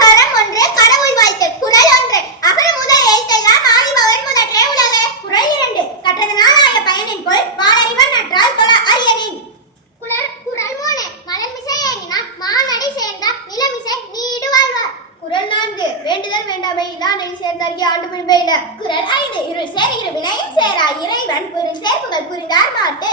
அதிகாரம் ஒன்று கடவுள் வாழ்த்து குரல் ஒன்று. அகர முதல் எழுத்தெல்லாம் ஆகிபவன் முதற்றே உலக. குரல் இரண்டு. கற்றதனால் ஆய பயனின் போல் வாழறிவன் நற்றால் தொல அரியனின். குரல் குரல் மூணு. மலர் மிசை ஏங்கினா மாநடி சேர்ந்தா நிலமிசை நீடு வாழ்வார். குரல் நான்கு. வேண்டுதல் வேண்டாமை தான் நெறி சேர்ந்தார்கி ஆண்டு முன்பே குரல் ஐந்து. இருள் சேர் இருவினையும் சேரா. இறைவன் பொருள் சேர்ப்புகள் புரிந்தார் மாட்டு.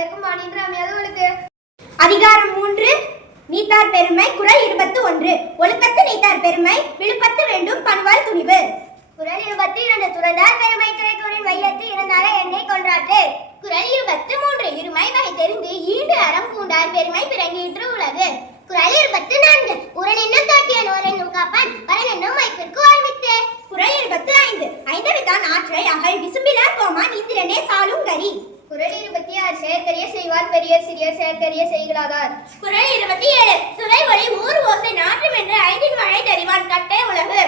அடியார்க்கும் ஆனின்றாம் அதிகாரம் மூன்று நீத்தார் பெருமை குரல் இருபத்து ஒன்று. ஒழுக்கத்து நீத்தார் பெருமை விழுப்பத்து வேண்டும் பண்பால் துணிவு. குரல் இருபத்தி இரண்டு துறந்தார் பெருமை துறைக்கூரின் வையத்து இருந்தார என்னை கொன்றாற்று. குரல் இருபத்து மூன்று இருமை வகை தெரிந்து ஈண்டு அறம் பூண்டார் பெருமை பிறங்கிற்று உலகு. குரல் இருபத்து நான்கு உரன் என்னும் தோட்டியன் ஒரு என்னும் காப்பான் வரன் என்னும் வைப்பிற்கு வாழ்வித்து. செயற்கரிய சிறிய செயற்கரிய செய்கிறார் குரல் இருபத்தி ஏழு. சுவை ஒளி ஊர் ஓசை நாற்றம் என்று ஐந்தின் மழை தெரிவான் கட்டை உலகு.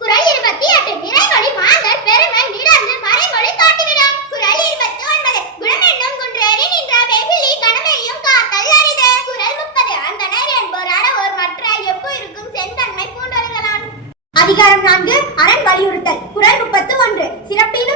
குரல் இருபத்தி எட்டு. நிறைமொழி மாந்தர் பெருமை நிடர்ந்து மறைமொழி காட்டுகிறான் குரல் இருபத்தி ஒன்பது குணம் குன்றேறி நின்ற வெகுளி கணமையும் காத்தல் அரிது. குரல் முப்பது. அந்தனர் என்போர் அறவோர் மற்ற எப்போ இருக்கும் செந்தன்மை பூண்டவர்களான் அதிகாரம் நான்கு. அரண் வலியுறுத்தல். குரல் முப்பத்து ஒன்று. சிறப்பிலும்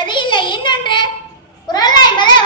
என்பது இல்லை. இன்னொன்று புறலா என்பது